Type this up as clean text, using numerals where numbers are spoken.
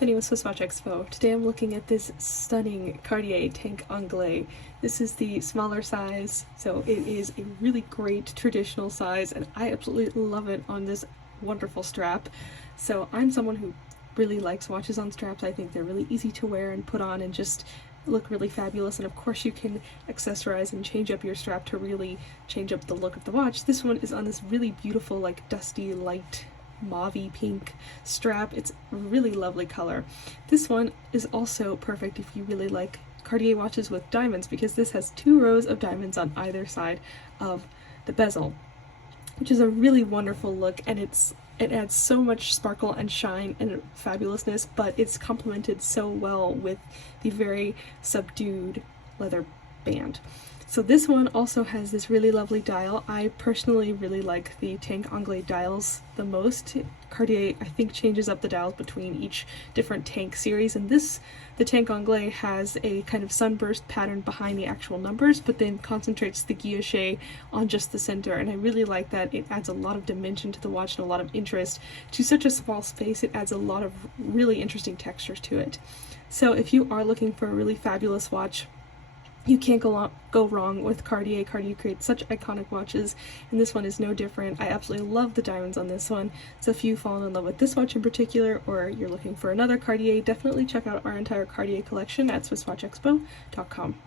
Penny with SwissWatchExpo. Today I'm looking at this stunning Cartier Tank Anglaise. This is the smaller size, so it is a really great traditional size, and I absolutely love it on this wonderful strap. So I'm someone who really likes watches on straps. I think they're really easy to wear and put on and just look really fabulous, and of course you can accessorize and change up your strap to really change up the look of the watch. This one is on this really beautiful, like, dusty light mauvey pink strap. It's a really lovely color. This one is also perfect if you really like Cartier watches with diamonds, because this has 2 rows of diamonds on either side of the bezel, which is a really wonderful look, and it adds so much sparkle and shine and fabulousness, but it's complemented so well with the very subdued leather band. So this one also has this really lovely dial. I personally really like the Tank Anglaise dials the most. Cartier, I think, changes up the dials between each different tank series, and the Tank Anglaise has a kind of sunburst pattern behind the actual numbers, but then concentrates the guilloche on just the center, and I really like that. It adds a lot of dimension to the watch and a lot of interest. To such a small space, it adds a lot of really interesting textures to it. So if you are looking for a really fabulous watch, you can't go wrong with Cartier. Cartier creates such iconic watches, and this one is no different. I absolutely love the diamonds on this one. So if you've fallen in love with this watch in particular, or you're looking for another Cartier, definitely check out our entire Cartier collection at SwissWatchExpo.com.